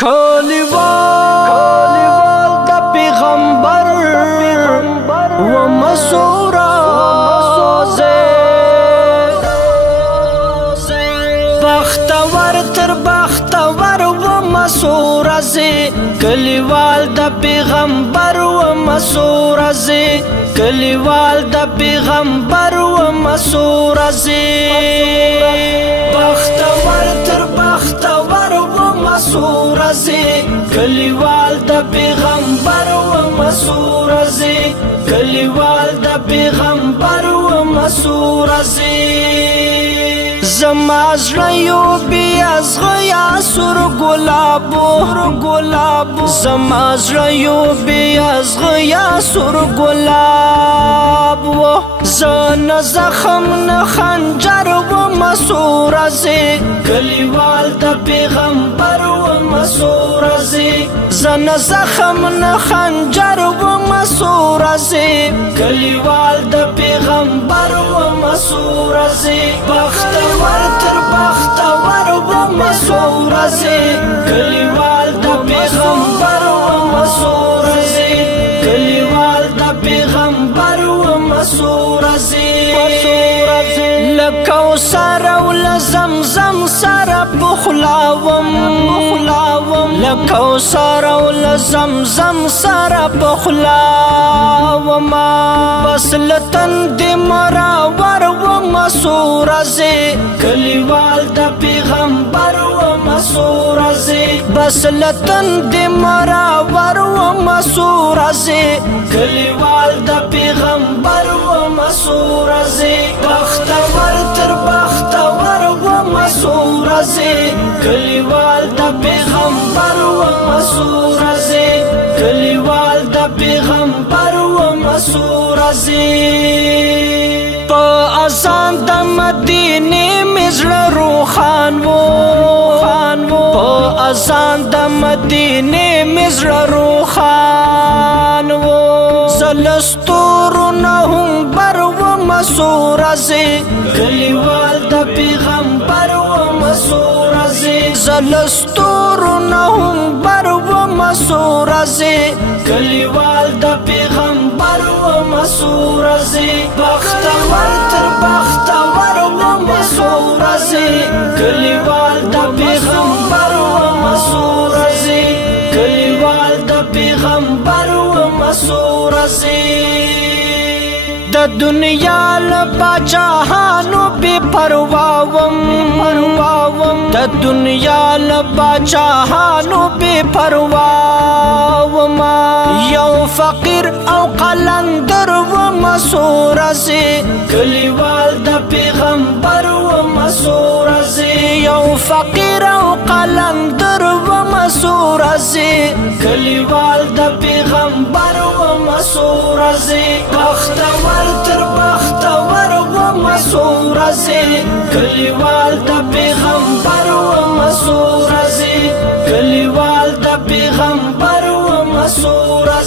کلیوال د پیغمبر و مسورا بختور تر بختور و مسورا کلیوال د پیغمبر و مسورا کلیوال د پیغمبر و مسورا بختور تر بختور و مسورا کلیوال د پیغمبر و مسورا کلیوال د پیغمبر و مسورا زما زړه یو بی ازغیا سور ګلابو زما زړه یو بی ازغیا سور ګلابو زن زخم نه خنجر و مسورا کلیوال د پیغمبر و مسورا زن زخم نه خنجر و مسورا کلیوال د پیغمبر و مسورا بختور تر بختور و مسورا کلیوال د پیغمبر و مسورا کلیوال د پیغمبر و مسورا لکوثر او لزمزم سره بخلاوم لکوثر او لزمزم سره بخلاوم بس لتن د مراور و مسورا کلیوال د پیغمبر و مسورا بس لتن د مراور و مسورا کلیوال د پیغمبر و مسورا بختور تر بختور و مسورا کلیوال د پیغمبر و مسورا کلیوال د پیغمبر و مسورا په اذان د مدینه مزړه روخان وو په اذان د مدینه مزړه روخان وو زلستور نه هم بر و مسورا کلیوال د پیغمبر و مسورا زلستور نه هم بر و مسورا کلیوال د پیغمبر و مسورا بختور تر بختور و مسورا کلیوال د پیغمبر و مسورا کلیوال د پیغمبر و مسورا د دنیا لپاچاهانو بے پرواوم د دنیا لپاچاهانو بے پرواوم یو فقیر او قلندر و مسورا کلیوال د پیغمبر و مسورا یو فقیر او قلندر و مسورا کلیوال د پیغمبر و مسورا بختور تر بختور و مسورا کلیوال د پیغمبر و مسورا کلیوال د پیغمبر و مسورا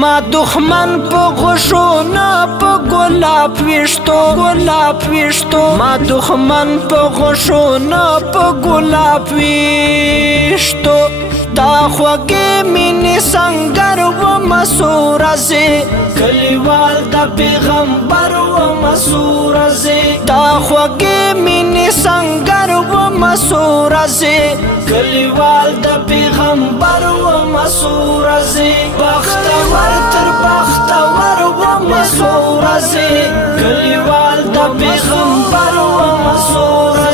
ما دښمن په غشو نه په ګلاب ویشتو ما دښمن په غشو نه په ګلاب ویشتو دا خوږې مینې سنګر و مسورا کلیوال د پیغمبر و مسورا دا خوږې مینې سنګر و مسورا کلیوال د پیغمبر و مسورا بختور تر بختور و مسورا کلیوال د پیغمبر و مسورا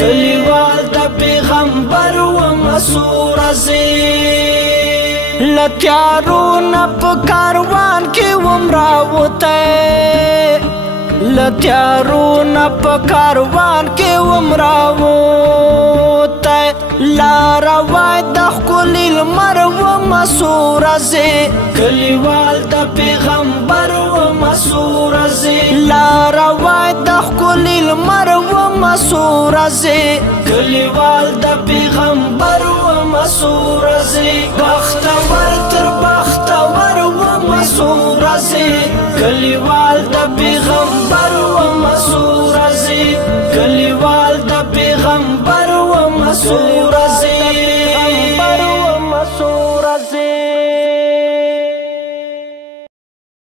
کلیوال د پیغمبر و مسورا لتیارو نه په کاروان کې ومراوته لتیارو نه په کاروان کې ومراوته لاره وای د ښکلي لمر و مسورا کلیوال د پیغمبر و مسورا لاره وای د ښکلي لمر و مسورا کلیوال د پیغمبر و مسورا بختور تر بختور و مسورا کلیوال د پیغمبر و مسورا کلیوال د پیغمبر و مسورا